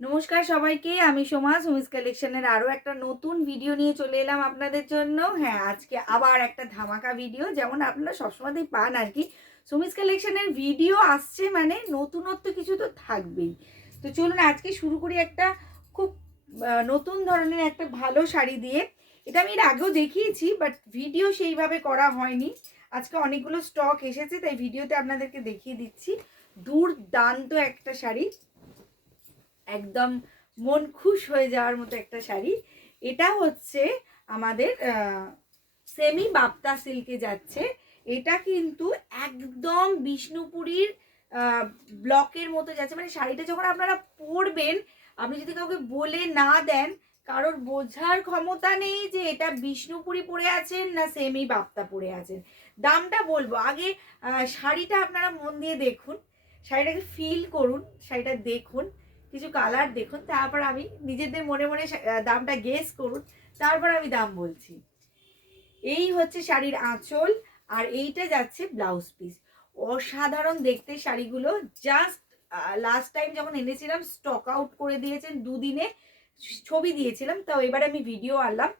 নমস্কার সবাইকে, আমি সোমা। সুমিস কালেকশনের আরও একটা নতুন ভিডিও নিয়ে চলে এলাম আপনাদের জন্য। হ্যাঁ, আজকে আবার একটা ধামাকা ভিডিও, যেমন আপনারা সবসময়তেই পান আর কি। সুমিস কালেকশনের ভিডিও আসছে মানে নতুনত্ব কিছু তো থাকবেই। তো চলুন আজকে শুরু করি একটা খুব নতুন ধরনের একটা ভালো শাড়ি দিয়ে। এটা আমি এর আগেও দেখিয়েছি, বাট ভিডিও সেইভাবে করা হয়নি। আজকে অনেকগুলো স্টক এসেছে, তাই ভিডিওতে আপনাদেরকে দেখিয়ে দিচ্ছি। দুর্দান্ত একটা শাড়ি, একদম মন খুশ হয়ে যাওয়ার মতো একটা শাড়ি। এটা হচ্ছে আমাদের সেমি বাপ্তা সিল্কে যাচ্ছে। এটা কিন্তু একদম বিষ্ণুপুরীর ব্লকের মতো যাচ্ছে। মানে শাড়িটা যখন আপনারা পরবেন, আপনি যদি কাউকে বলে না দেন, কারোর বোঝার ক্ষমতা নেই যে এটা বিষ্ণুপুরি পরে আছেন না সেমি বাপ্তা পরে আছেন। দামটা বলবো আগে, শাড়িটা আপনারা মন দিয়ে দেখুন, শাড়িটাকে ফিল করুন, শাড়িটা দেখুন, কিছু কালার দেখুন, তারপর আমি নিজেদের মনে মনে দামটা গেস করুন, তারপর আমি দাম বলছি। এই হচ্ছে শাড়ির আঁচল, আর এইটা যাচ্ছে ব্লাউজ পিস। অসাধারণ দেখতে শাড়িগুলো। জাস্ট লাস্ট টাইম যখন এনেছিলাম স্টক আউট করে দিয়েছেন, দুদিনে ছবি দিয়েছিলাম, তো এবারে আমি ভিডিও আনলাম।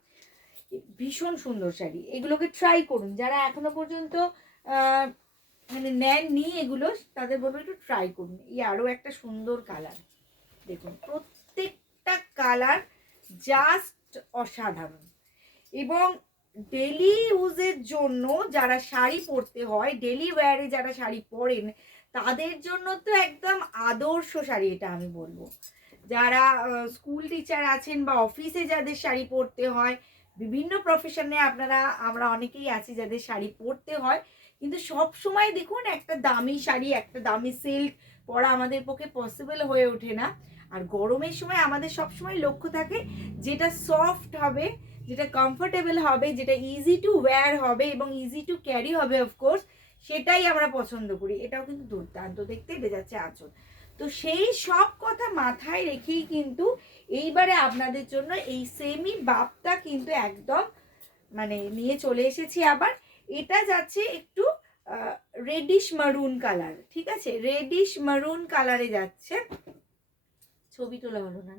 ভীষণ সুন্দর শাড়ি, এগুলোকে ট্রাই করুন। যারা এখনো পর্যন্ত মানে নেননি এগুলো, তাদের বলবো একটু ট্রাই করুন। এই আরও একটা সুন্দর কালার দেখুন, প্রত্যেকটা কালার জাস্ট অসাধারণ। এবং ডেলি ইউজের জন্য যারা শাড়ি পরতে হয়, ডেলি ওয়্যারে যারা শাড়ি পরেন, তাদের জন্য তো একদম আদর্শ শাড়ি এটা আমি বলবো। যারা স্কুল টিচার আছেন বা অফিসে যাদের শাড়ি পরতে হয়, বিভিন্ন প্রফেশনে আমরা অনেকেই আছি যাদের শাড়ি পরতে হয়, কিন্তু সব সময় দেখুন একটা দামি শাড়ি, একটা দামি সিল্ক পরা আমাদের পক্ষে পসিবল হয়ে ওঠে না। আর গরমের সময় আমাদের সব সময় লক্ষ্য থাকে যেটা সফট হবে, যেটা কমফোর্টেবল হবে, যেটা ইজি টু ওয়্যার হবে এবং ইজি টু ক্যারি হবে, অফকোর্স সেটাই আমরা পছন্দ করি। এটাও কিন্তু দুর্দান্ত দেখতে। এটা যাচ্ছে আঁচল। তো সেই সব কথা মাথায় রেখেই কিন্তু এইবারে আপনাদের জন্য এই সেমি বাপটা কিন্তু একদম মানে নিয়ে চলে এসেছি আবার। এটা যাচ্ছে একটু রেডিশ মারুন কালার, ঠিক আছে, রেডিশ মারুন কালারে যাচ্ছে। ছবি তোলা হলো না,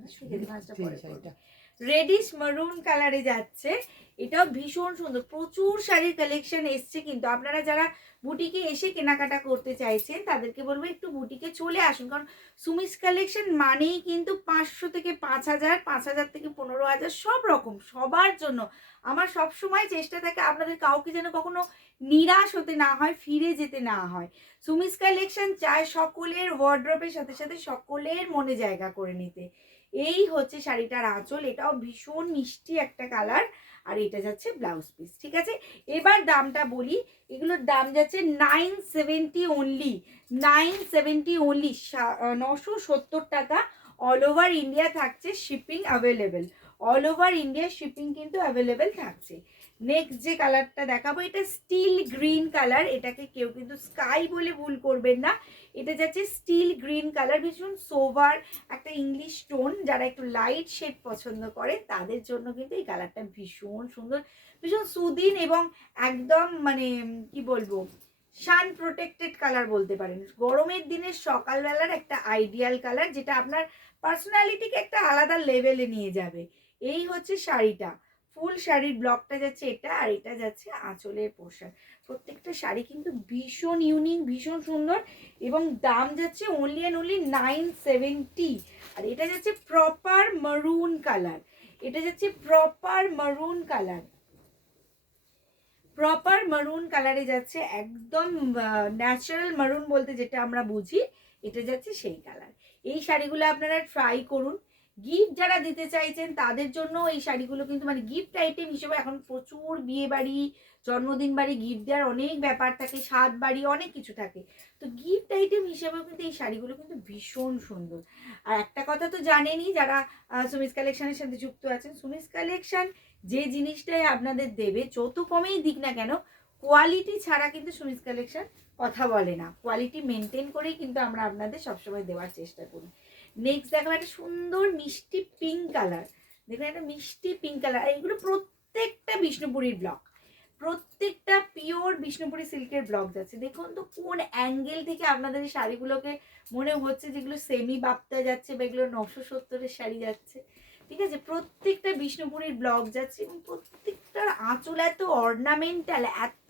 রেডিশ মারুন কালারে যাচ্ছে। এটাও ভীষণ সুন্দর। প্রচুর শাড়ির কালেকশন এসছে, কিন্তু আপনারা যারা বুটিকে এসে কেনাকাটা করতে চাইছেন তাদেরকে বলবো একটু বুটিকে চলে আসুন, কারণ সুমিস কালেকশন মানেই কিন্তু 500 থেকে 5000, 5000 থেকে 15000, সব রকম সবার জন্য। আমার সব সময় চেষ্টা থাকে আপনাদের কাউকে যেন কখনো নিরাশ হতে না হয়, ফিরে যেতে না হয়। সুমিস কালেকশন চায় সকলের ওয়ার্ড্রপের সাথে সাথে সকলের মনে জায়গা করে নিতে। এই হচ্ছে শাড়িটার আঁচল। এটাও ভীষণ মিষ্টি একটা কালার, আর এটা যাচ্ছে ব্লাউজ পিস, ঠিক আছে। এবার দামটা বলি। এগুলোর দাম যাচ্ছে 970 অনলি, 970 অনলি, 970 টাকা। অল ওভার ইন্ডিয়া থাকছে shipping available, all over India shipping কিন্তু অ্যাভেলেবেল থাকছে। নেক্সট যে কালারটা দেখাবো, এটা স্টিল গ্রিন কালার। এটাকে কেউ কিন্তু স্কাই বলে ভুল করবেন না, এটা যাচ্ছে স্টিল গ্রিন কালার। ভীষণ সোভার একটা ইংলিশ টোন, যারা একটু লাইট শেড পছন্দ করে তাদের জন্য কিন্তু এই কালারটা ভীষণ সুন্দর, ভীষণ সুদিন এবং একদম মানে কি বলবো, সান প্রোটেক্টেড কালার বলতে পারেন। গরমের দিনের সকালবেলার একটা আইডিয়াল কালার, যেটা আপনার পার্সোনালিটিকে একটা আলাদা লেভেলে নিয়ে যাবে। এই হচ্ছে শাড়িটা। ফুল শাড়ির ব্লকটা যাচ্ছে এটা, আর এটা যাচ্ছে আঁচলের পোর্শন। প্রত্যেকটা শাড়ি কিন্তু ভীষণ ইউনিক, ভীষণ সুন্দর, এবং দাম যাচ্ছে অনলি অ্যান্ড অনলি 970। আর এটা যাচ্ছে প্রপার মারুন কালার, এটা যাচ্ছে প্রপার মারুন কালার, প্রপার মারুন কালারে যাচ্ছে। একদম ন্যাচারাল মারুন বলতে যেটা আমরা বুঝি, এটা যাচ্ছে সেই কালার। এই শাড়িগুলো আপনারা ট্রাই করুন। গিফট যারা দিতে চাইছেন তাদের জন্য এই শাড়িগুলো কিন্তু মানে গিফট আইটেম হিসেবে এখন প্রচুর বিয়ে বাড়ি, জন্মদিন বাড়ি গিফট দেওয়ার অনেক ব্যাপার থাকে, স্বাদ বাড়ি অনেক কিছু থাকে। তো গিফট আইটেম হিসেবেও কিন্তু এই শাড়িগুলো কিন্তু ভীষণ সুন্দর। আর একটা কথা তো জানেনই যারা সুমিস কালেকশনের সাথে যুক্ত আছেন, সুমিস কালেকশন যে জিনিসটাই আপনাদের দেবে, যত কমেই দিক না কেন, কোয়ালিটি ছাড়া কিন্তু সুমিস কালেকশন কথা বলে না। কোয়ালিটি মেনটেন করেই কিন্তু আমরা আপনাদের সবসময় দেওয়ার চেষ্টা করি। নেক্সট দেখো একটা সুন্দর মিষ্টি পিঙ্ক কালার। দেখুন একটা মিষ্টি পিঙ্ক কালার। এগুলো প্রত্যেকটা বিষ্ণুপুরীর ব্লক, প্রত্যেকটা পিওর বিষ্ণুপুরি সিল্কের ব্লক যাচ্ছে। দেখুন তো কোন অ্যাঙ্গেল থেকে আপনাদের এই শাড়িগুলোকে মনে হচ্ছে যেগুলো সেমি বাপ্তা যাচ্ছে বা এগুলো 970-এর শাড়ি যাচ্ছে। ঠিক আছে, প্রত্যেকটা বিষ্ণুপুরের ব্লক যাচ্ছে এবং প্রত্যেকটার আঁচল এত অর্নামেন্টাল, এত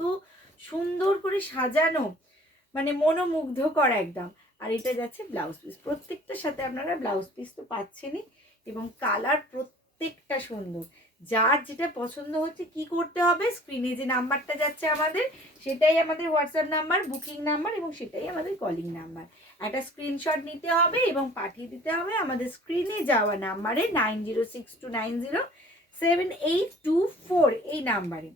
সুন্দর করে সাজানো, মানে মনোমুগ্ধকর একদম। আর এটা যাচ্ছে ব্লাউজ পিস, প্রত্যেকটার সাথে আপনারা ব্লাউজ পিস তো পাচ্ছেনই এবং কালার প্রত্যেকটা সুন্দর। যার যেটা পছন্দ হচ্ছে কি করতে হবে, স্ক্রিনে যে নাম্বারটা যাচ্ছে আমাদের, সেটাই আমাদের হোয়াটসঅ্যাপ নাম্বার, বুকিং নাম্বার এবং সেটাই আমাদের কলিং নাম্বার। একটা স্ক্রিনশট নিতে হবে এবং পাঠিয়ে দিতে হবে আমাদের স্ক্রিনে যাওয়া নাম্বারে 9062907824 এই নাম্বারে।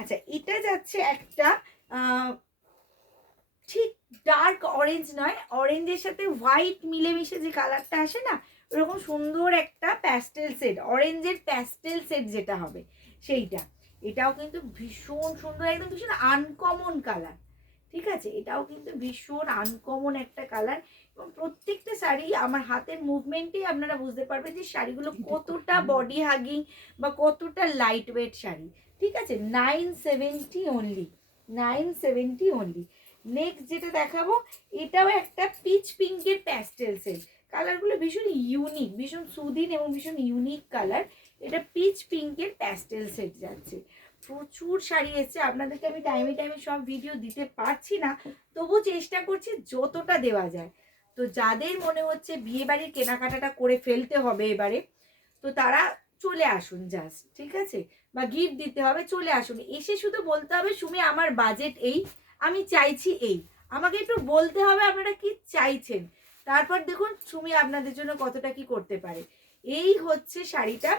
আচ্ছা, এটা যাচ্ছে একটা ঠিক ডার্ক অরেঞ্জ নয়, অরেঞ্জের সাথে হোয়াইট মিলেমিশে যে কালারটা আসে না, ওরকম সুন্দর একটা প্যাস্টেল সেট, অরেঞ্জের প্যাস্টেল সেট যেটা হবে সেইটা। এটাও কিন্তু ভীষণ সুন্দর, একদম ভীষণ আনকমন কালার। ঠিক আছে, এটাও কিন্তু ভীষণ আনকমন একটা কালার এবং প্রত্যেকটা শাড়ি আমার হাতের মুভমেন্টেই আপনারা বুঝতে পারবেন যে শাড়িগুলো কতটা বডি হাগিং বা কতটা লাইট ওয়েট শাড়ি। ঠিক আছে, 970 অনলি, 970 অনলি। নেক্সট যেটা দেখাবো, এটাও একটা পিচ পিঙ্কের প্যাস্টেল সেট। কালারগুলো ভীষণ ইউনিক, ভীষণ সুদিন এবং ভীষণ ইউনিক কালার। এটা পিচ পিঙ্কের প্যাস্টেল সেট যাচ্ছে। প্রচুর শাড়ি এসছে, আপনাদেরকে আমি টাইমে টাইমে সব ভিডিও দিতে পারছি না, তবু চেষ্টা করছি যতটা দেওয়া যায়। তো যাদের মনে হচ্ছে বিয়ে বাড়ির কেনাকাটাটা করে ফেলতে হবে এবারে, তো তারা চলে আসুন জাস্ট, ঠিক আছে, বা গিফট দিতে হবে, চলে আসুন। এসে শুধু বলতে হবে সুমি আমার বাজেট এই, আমি চাইছি এই। আমাকে একটু বলতে হবে আপনারা কি চাইছেন, তারপর দেখুন সুমি আপনাদের জন্য কতটা কি করতে পারে। এই হচ্ছে শাড়িটা,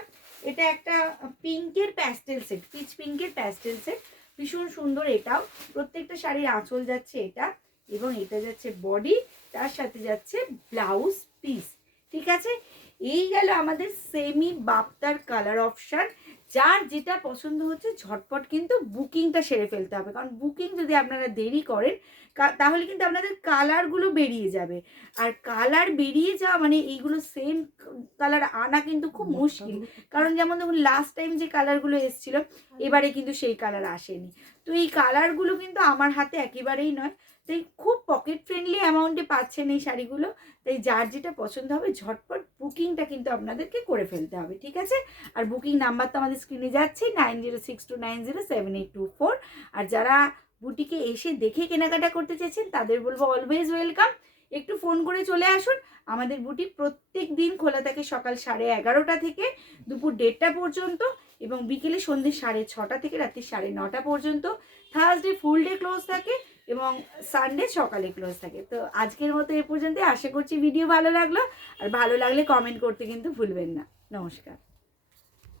এটা একটা পিঙ্কের প্যাস্টেল সেট, পিচ পিঙ্কের প্যাস্টেল সেট, ভীষণ সুন্দর। এটাও প্রত্যেকটা শাড়ির আঁচল যাচ্ছে এটা এবং এটা যাচ্ছে বডি, তার সাথে যাচ্ছে ব্লাউজ পিস। ঠিক আছে, এই গেল আমাদের সেমি বাপ্তার কালার অপশান। যার যেটা পছন্দ হচ্ছে ঝটপট কিন্তু বুকিংটা সেরে ফেলতে হবে, কারণ বুকিং যদি আপনারা দেরি করেন তাহলে কিন্তু আপনাদের কালারগুলো বেরিয়ে যাবে। আর কালার বেরিয়ে যাওয়া মানে এইগুলো সেম কালার আনা কিন্তু খুব মুশকিল, কারণ যেমন দেখুন লাস্ট টাইম যে কালারগুলো এসেছিলো এবারে কিন্তু সেই কালার আসেনি। তো এই কালারগুলো কিন্তু আমার হাতে একেবারেই নয়, তাই খুব পকেট ফ্রেন্ডলি অ্যামাউন্টে পাচ্ছেন এই শাড়িগুলো। তাই যার যেটা পছন্দ হবে ঝটপট বুকিংটা কিন্তু আপনাদেরকে করে ফেলতে হবে। ঠিক আছে, আর বুকিং নাম্বার তো আমাদের স্ক্রিনে যাচ্ছে 9062907824। আর যারা বুটিকে এসে দেখে কেনাকাটা করতে চাইছেন তাদের বলবো অলওয়েজ ওয়েলকাম, একটু ফোন করে চলে আসুন। আমাদের বুটিক প্রত্যেক দিন খোলা থাকে সকাল 11:30 থেকে দুপুর 1:30 পর্যন্ত এবং বিকেলে সন্ধ্যে 6:30 থেকে রাত্রি 9:30 পর্যন্ত। থার্সডে ফুল ডে ক্লোজ থাকে এবং সানডে সকালে ক্লোজ থাকে। তো আজকের মতো এ পর্যন্তই, আশা করছি ভিডিও ভালো লাগলো, আর ভালো লাগলে কমেন্ট করতে কিন্তু ভুলবেন না। নমস্কার।